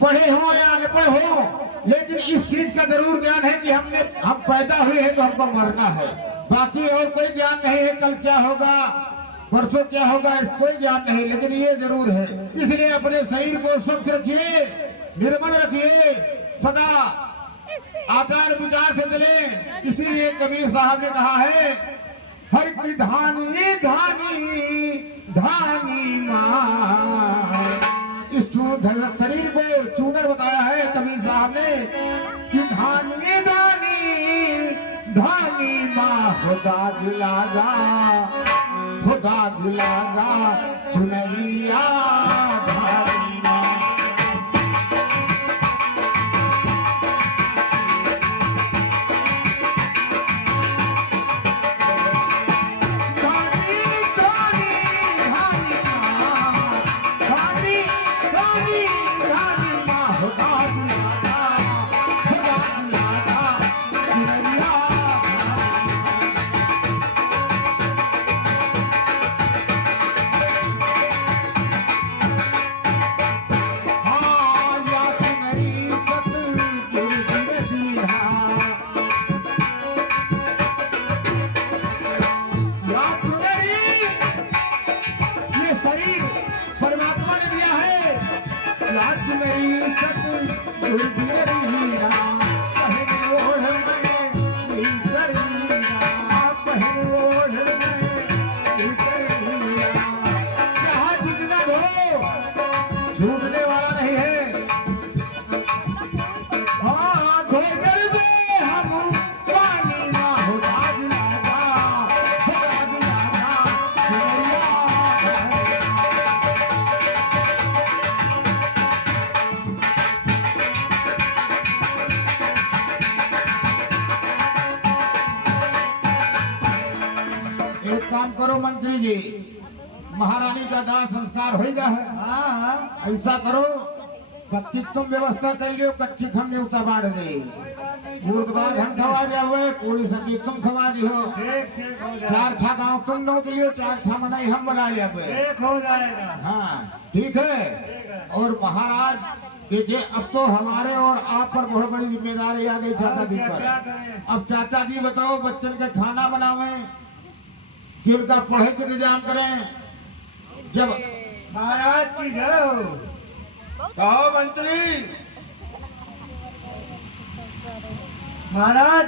पढ़े हो या अनपढ़ हो, लेकिन इस चीज का जरूर ज्ञान है कि हम पैदा हुए हैं तो हमको मरना है। बाकी और कोई ज्ञान नहीं है, कल क्या होगा परसों क्या होगा इस कोई ज्ञान नहीं, लेकिन ये जरूर है। इसलिए अपने शरीर को स्वच्छ रखिए, निर्मल रखिए, सदा आचार विचार से चले। इसीलिए कबीर साहब ने कहा है, हर की धानी धानी धानी माँ। इस शरीर को चूनर बताया है कबीर साहब ने कि धानी धानी धानी माँ खुदा दिलागा, खुदा दिलागा चुनरिया धानी माँ। काम करो मंत्री जी, महारानी का दाह संस्कार होगा है। ऐसा करो, कच्ची तुम व्यवस्था कर लियो, कच्ची हम न्यूता बांट दे, मुर्गबाग हम खवा जाओ, पूरी सब्जी तुम खवा दियो, चार छा गाँव तुम नौ दिलियो, चार छा मनाई हम बना लिया हो जाएगा। हाँ ठीक है। और महाराज देखिए, अब तो हमारे और आप पर बहुत बड़ी जिम्मेदारी आ गई चाचा जी पर। अब चाचा जी बताओ, बच्चन के खाना बनावे कि उनका पढ़ाई का इंतजाम करें। जब महाराज की जय हो। कहो मंत्री। महाराज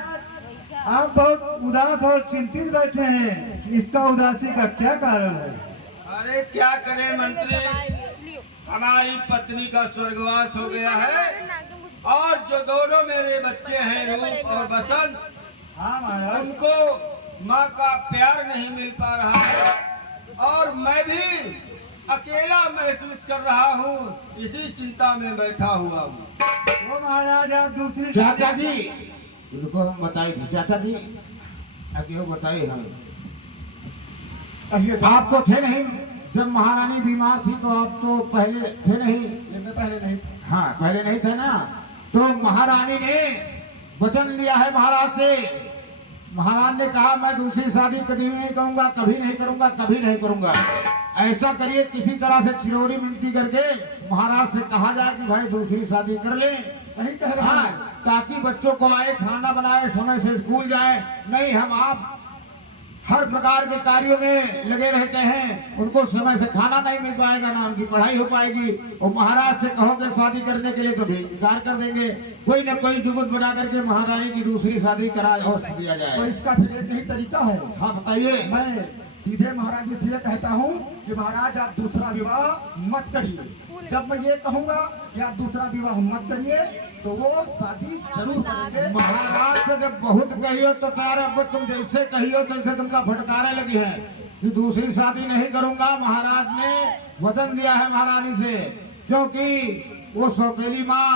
आप बहुत उदास और चिंतित बैठे हैं, इसका उदासी का क्या कारण है? अरे क्या करें मंत्री, हमारी पत्नी का स्वर्गवास हो गया है और जो दोनों मेरे बच्चे हैं रूप और बसंत, हाँ महाराज, उनको माँ का प्यार नहीं मिल पा रहा है और मैं भी अकेला महसूस कर रहा हूँ, इसी चिंता में बैठा हुआ हूँ। तो महाराज आप दूसरी चाचा जी उनको हम बताए थे, चाचा जी आगे बताए हम, आप तो थे नहीं जब महारानी बीमार थी, तो आप तो पहले थे नहीं। पहले नहीं। हाँ पहले नहीं थे ना। तो महारानी ने वचन लिया है महाराज से। महाराज ने कहा, मैं दूसरी शादी कभी नहीं करूंगा, कभी नहीं करूंगा, कभी नहीं करूंगा। ऐसा करिए, किसी तरह से चिरौरी मिनती करके महाराज से कहा जाए कि भाई दूसरी शादी कर ले। सही कह रहे हैं। ताकि बच्चों को आए, खाना बनाए, समय से स्कूल जाए। नहीं, हम आप हर प्रकार के कार्यों में लगे रहते हैं, उनको समय से खाना नहीं मिल पाएगा, ना उनकी पढ़ाई हो पाएगी। और महाराज से कहोगे शादी करने के लिए तो भी इनकार कर देंगे। कोई न कोई जुगत बना करके महारानी की दूसरी शादी करा दिया जाए। तो इसका फिर एक ही तरीका है। हाँ बताइए। मैं सीधे महाराज जी से कहता हूँ कि महाराज आप दूसरा विवाह मत करिए। जब मैं ये कहूँगा कि आप दूसरा विवाह मत करिए, तो वो शादी जरूर करेंगे। महाराज से जब बहुत कहियो तो प्यार, अब तुम जैसे कहियो तैसे तुमका फटकारे लगी है कि दूसरी शादी नहीं करूंगा। महाराज ने वचन दिया है महारानी से, क्योंकि वो सौतेली माँ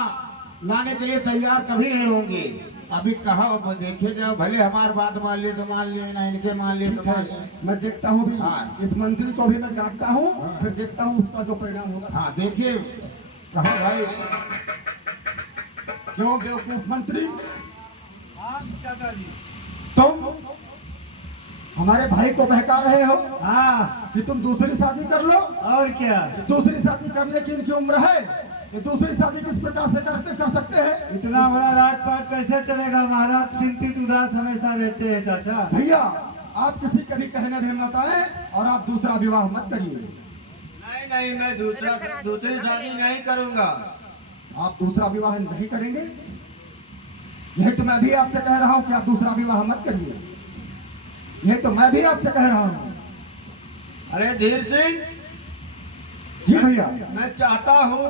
लाने के लिए तैयार कभी नहीं होंगी। अभी कहो, देखे जाओ, भले हमारी बात मान लिए तो मान लिए, ना इनके मान लिए तो मान लिए। मैं देखता हूँ भी। हाँ। इस मंत्री को भी मैं डांटता हूँ, फिर देखता हूँ उसका जो परिणाम होगा। हाँ देखिए, कहा भाई क्यों बेवकूफ मंत्री? हाँ चाचा जी, तुम हमारे भाई को बहका रहे हो। हाँ, कि तुम दूसरी शादी कर लो। और क्या? दूसरी शादी करने की इनकी उम्र है। कि दूसरी शादी किस प्रकार से कर सकते हैं। इतना बड़ा राजपाट कैसे चलेगा महाराज? चिंतित उदास हमेशा रहते हैं चाचा। भैया आप किसी के भी कहने में मत आए और आप दूसरा विवाह मत करिए। नहीं नहीं, मैं दूसरी शादी नहीं करूंगा। आप दूसरा विवाह नहीं करेंगे, यही तो मैं भी आपसे कह रहा हूं कि आप दूसरा विवाह मत करिए। यही तो मैं भी आपसे कह रहा हूं। अरे धीर सिंह, जी भैया, मैं चाहता हूँ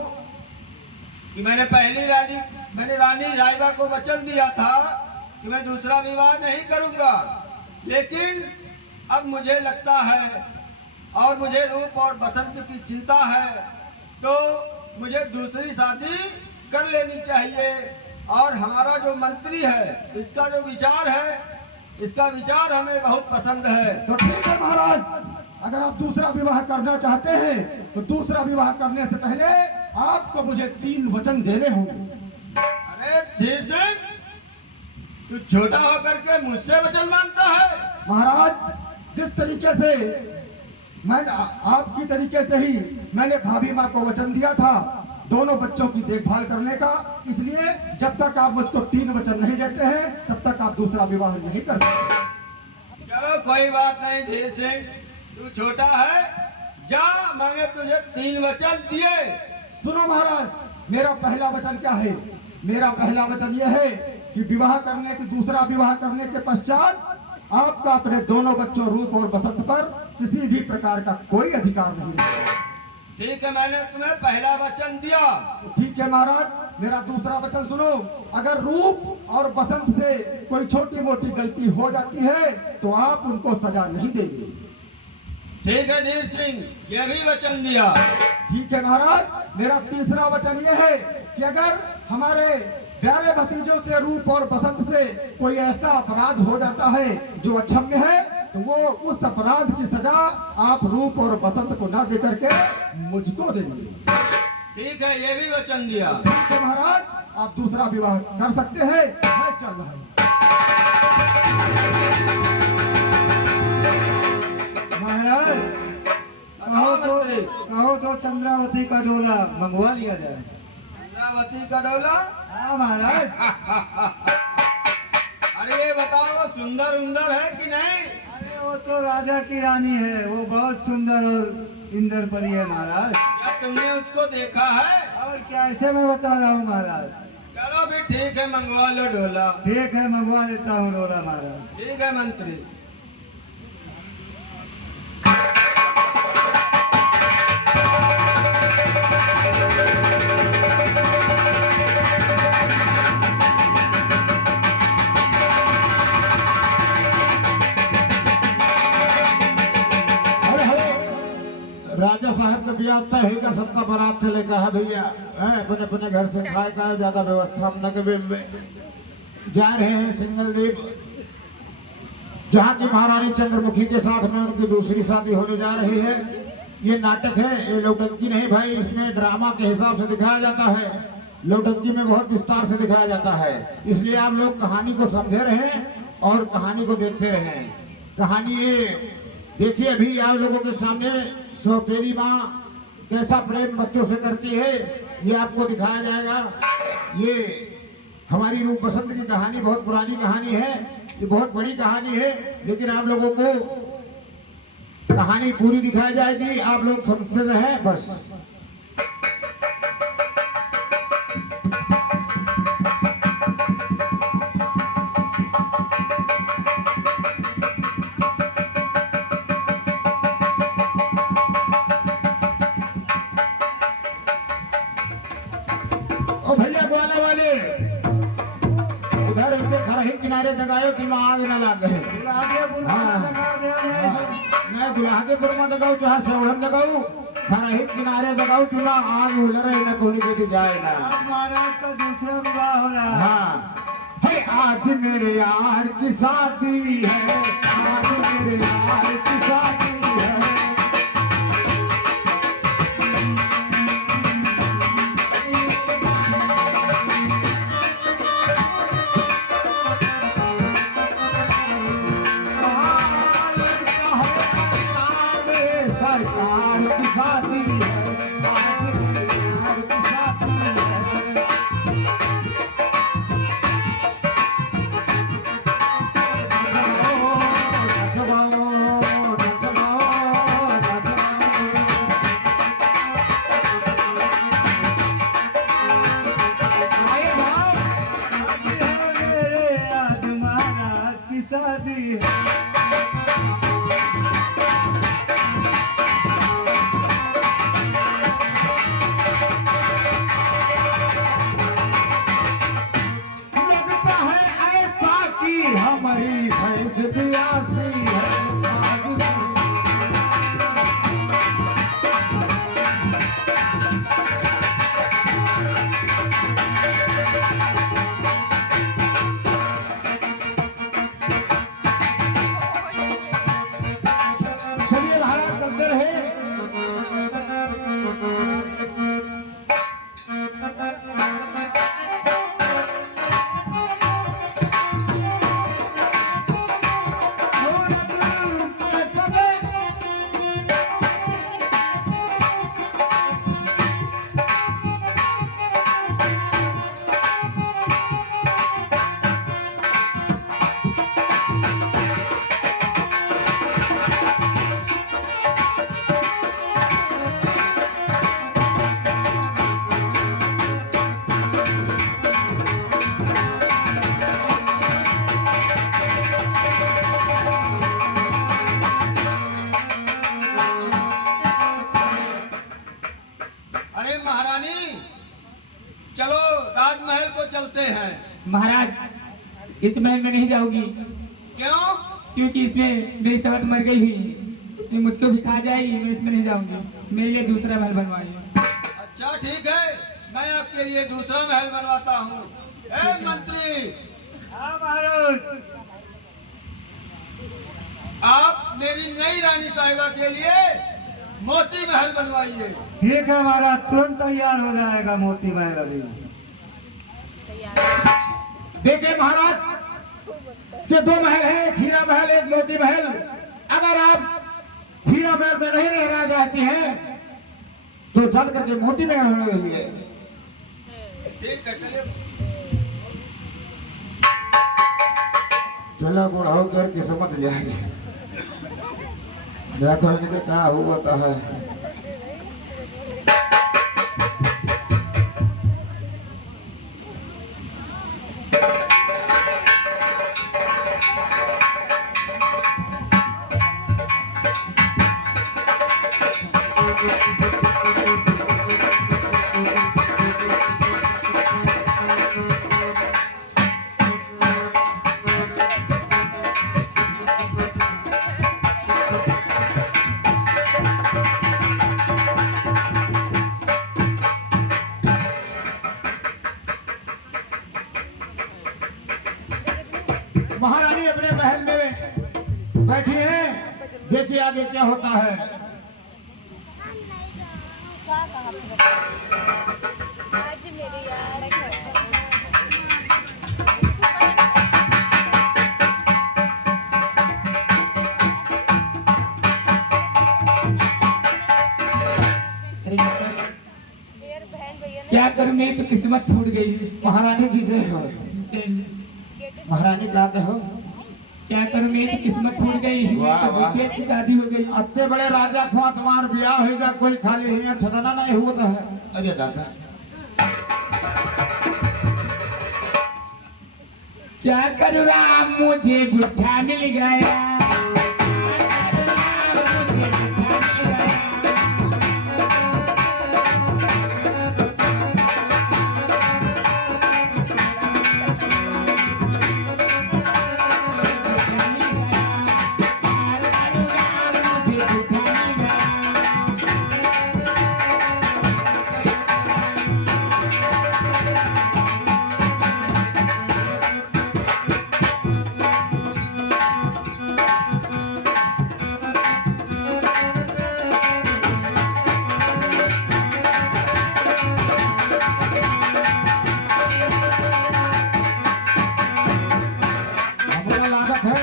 कि मैंने रानी रायबा को वचन दिया था कि मैं दूसरा विवाह नहीं करूंगा, लेकिन अब मुझे लगता है और मुझे रूप और बसंत की चिंता है, तो मुझे दूसरी शादी कर लेनी चाहिए। और हमारा जो मंत्री है, इसका जो विचार है, इसका विचार हमें बहुत पसंद है। तो ठीक है महाराज, अगर आप दूसरा विवाह करना चाहते हैं तो दूसरा विवाह करने से पहले आपको मुझे 3 वचन देने होंगे। अरे धीर सिंह, तू छोटा होकर के मुझसे वचन मांगता है? महाराज जिस तरीके से मैंने आपकी तरीके से ही मैंने भाभी माँ को वचन दिया था दोनों बच्चों की देखभाल करने का, इसलिए जब तक आप मुझको 3 वचन नहीं देते हैं तब तक आप दूसरा विवाह नहीं कर सकते। चलो कोई बात नहीं धीर सिंह, तू छोटा है, जा, मैंने तुझे 3 वचन दिए। सुनो महाराज, मेरा पहला वचन क्या है? मेरा पहला वचन यह है कि दूसरा विवाह करने के पश्चात आपका अपने दोनों बच्चों रूप और बसंत पर किसी भी प्रकार का कोई अधिकार नहीं है। ठीक है, मैंने तुम्हें पहला वचन दिया। तो ठीक है महाराज, मेरा दूसरा वचन सुनो। अगर रूप और बसंत से कोई छोटी मोटी गलती हो जाती है तो आप उनको सजा नहीं देंगे। ठीक है धीर सिंह, ये भी वचन दिया। ठीक है महाराज, मेरा तीसरा वचन यह है कि अगर हमारे प्यारे भतीजों से रूप और बसंत से कोई ऐसा अपराध हो जाता है जो अक्षम्य है तो वो उस अपराध की सजा आप रूप और बसंत को ना दे करके मुझको देंगे। ठीक है, ये भी वचन दिया। ठीक है महाराज, आप दूसरा विवाह कर सकते हैं, मैं चल रहा हूँ। महाराज कहो तो चंद्रावती का डोला मंगवा लिया जाए। चंद्रावती का डोला? हाँ महाराज। अरे ये बताओ, वो सुंदर उंदर है कि नहीं? अरे वो तो राजा की रानी है, वो बहुत सुंदर और इंदर परी है महाराज। क्या तुमने उसको देखा है? और क्या, ऐसे मैं बता रहा हूँ महाराज। चलो भी ठीक है, मंगवा लो डोला। ठीक है, मंगवा देता हूँ डोला महाराज। ठीक है मंत्री। राजा साहब का ब्याह तय होगा, सबका बारात चलेगा। है भैया, अपने अपने घर से खाए का ज्यादा व्यवस्था हम नगवे में जा रहे हैं सिंगलदीप, जहाँ की महारानी चंद्रमुखी के साथ में उनकी दूसरी शादी होने जा रही है। ये नाटक है, ये लौटंकी नहीं भाई, इसमें ड्रामा के हिसाब से दिखाया जाता है, लौटंकी में बहुत विस्तार से दिखाया जाता है। इसलिए आप लोग कहानी को समझे रहें और कहानी को देखते रहें। कहानी ये देखिए, अभी आप लोगों के सामने सौतेली माँ कैसा प्रेम बच्चों से करती है, ये आपको दिखाया जाएगा। ये हमारी रूप बसंत की कहानी बहुत पुरानी कहानी है, ये बहुत बड़ी कहानी है, लेकिन आप लोगों को कहानी पूरी दिखाई जाएगी, आप लोग समझते रहे बस। ओ भैया ग्वाला वाले, उधर उनके घर ही किनारे दगायो कि आग न लाग गए। मैं गुलाहदेपुर में दगाऊ, चाहे सेवड़न दगाऊ, घर ही किनारे दगाऊ कि आग उलरे न कोनी के जाए ना। महाराज का दूसरा विवाह हो रहा है। हाँ, हे आज मेरे यार की शादी है, आज मेरे यार की शादी है। सरकार की शादी है, आज मेरे यार की शादी अरे महारानी, चलो राजमहल को चलते हैं। महाराज इस महल में नहीं जाओगी, क्यों? क्योंकि इसमें मेरी सवत मर गई हुई है, इसमें मुझको भी खा जाएगी, मैं इसमें नहीं जाऊंगी। मेरे लिए दूसरा महल बनवाइए। अच्छा ठीक है, मैं आपके लिए दूसरा महल बनवाता हूँ। ए मंत्री, हाँ महाराज। आप मेरी नई रानी साहिबा के लिए मोती महल बनवाइए। ठीक है महाराज, तुरंत तैयार हो जाएगा मोती महल अभी। देखिए महाराज के दो महल है, एक हीरा महल एक मोती महल। अगर आप हीरा महल में नहीं रहना चाहती हैं तो चल करके मोती महल में रहिए। ठीक है, चलिए। चलो बूढ़ा होकर किस्मत जाएगी, देखो इनके क्या हुआ तो है। महारानी अपने महल में बैठी हैं, देखिए आगे क्या होता है। आज मेरे यार अरे मतलब मेरे बहन भैया ने क्या करूं, मेरी तो किस्मत फूट गई है। महारानी की जय हो। चल, महारानी क्या कहो, क्या करूं, मेरी तो किस्मत फूट गई है। वाह, मेरी तो वाह। बुढ़िया की शादी हो गई। अत्ते बड़े राजा खुआ तुम्हार ब्याह होगा, कोई खाली ही छदना नहीं होता है। अरे दादा क्या करूं राम, मुझे बुढ़ा मिल गया। क्या करूं राम, मुझे बुढ़ा मिल गया। हमरा लागत है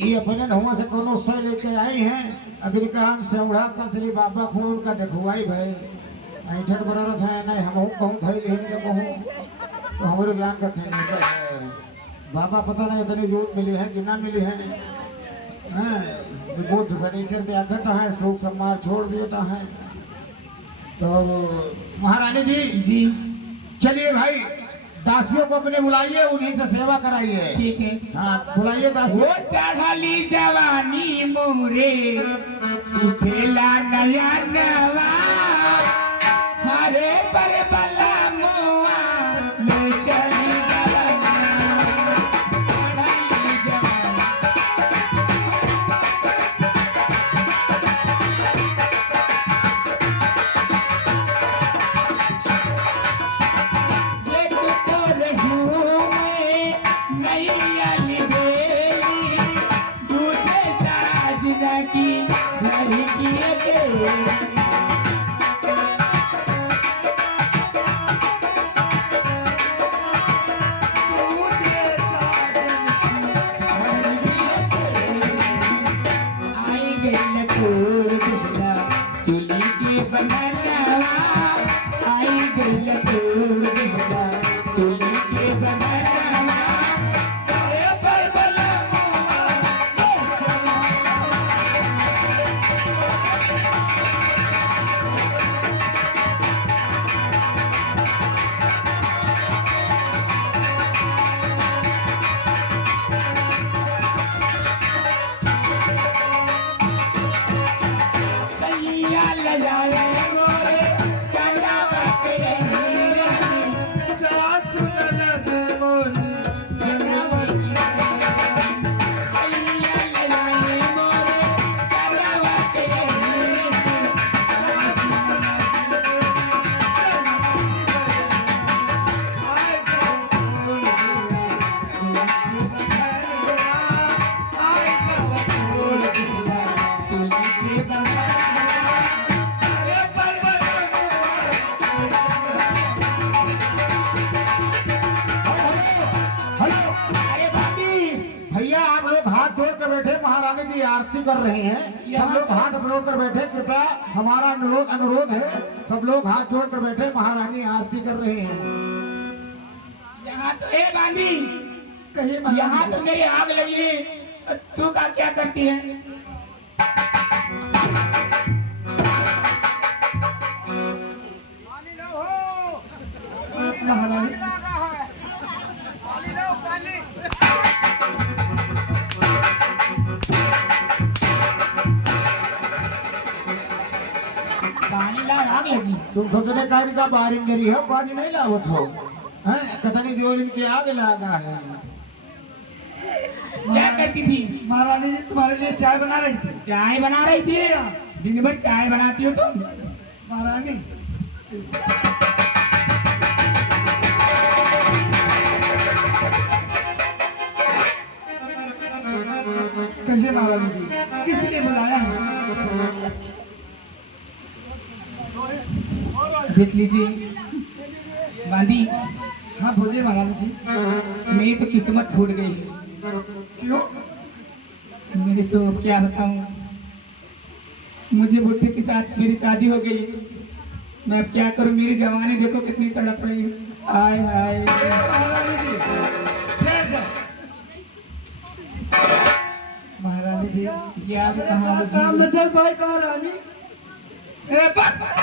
ये अपने नहुआ से कोनो सह लेके आई हैं। अमेरिका हम से उड़ा कर चली बाबा खून उनका देखवाई भाई ऐठक बरत है नहीं हम कहूँ धैल ही नहीं कहूँ तो हमारे ज्ञान का खेल है। बाबा पता नहीं इतनी जोत मिली है कि ना मिली है। हैं, ये बुद्ध शनिचर दिया करता है, सुख सम्मान छोड़ देता है। तो महारानी जी जी चलिए भाई, दासियों को अपने बुलाइए, उन्हीं से सेवा कराइए। ठीक है। हाँ बुलाइए वो दासियों। चढ़ली जवानी मोरे उठेला नया नवा, हरे पर बला मोआ ले चली जवानी, चढ़ली जवानी। एक तो रहूं मैं नैया निवेली, दूजे साजना की घर की अकेली। आई गई लटोर दुहला चुली के बनाना, आई गई लटोर दुहला चुली के बनाना। अरे पर बला मुआ ले चला। सैया लजाए मोरे महारानी की आरती कर रहे हैं। सब लोग हाथ जोड़ कर बैठे, कृपया हमारा अनुरोध है, सब लोग हाथ जोड़ कर बैठे, महारानी आरती कर रहे हैं। यहाँ तो है बांधी, कहीं महारानी यहाँ जी। तो मेरी आग लगी है, तू का क्या करती है? महारानी पानी ला, आग लगी। तुम सोचने का इनका बारिंग गरी है, पानी नहीं लावत हो हैं? कतनी जोर इनकी आग लगा है। क्या करती थी? महारानी जी तुम्हारे लिए चाय बना रही थी। चाय बना रही थी? दिन भर चाय बनाती हो तुम? महारानी कहिए महारानी जी, किसी ने बुलाया है? देख लीजिए बांधी, हाँ बोलिए महारानी जी। मेरी तो किस्मत फूट गई है। क्यों? मेरे तो अब क्या बताऊं, मुझे बुढ़े के साथ मेरी शादी हो गई। मैं अब क्या करूं, मेरी जवानी देखो कितनी तड़प रही है। आय हाय। महारानी जी ठहर जाओ। महारानी जी क्या बताऊं काम न चल पाए कहा रानी। ए, बस!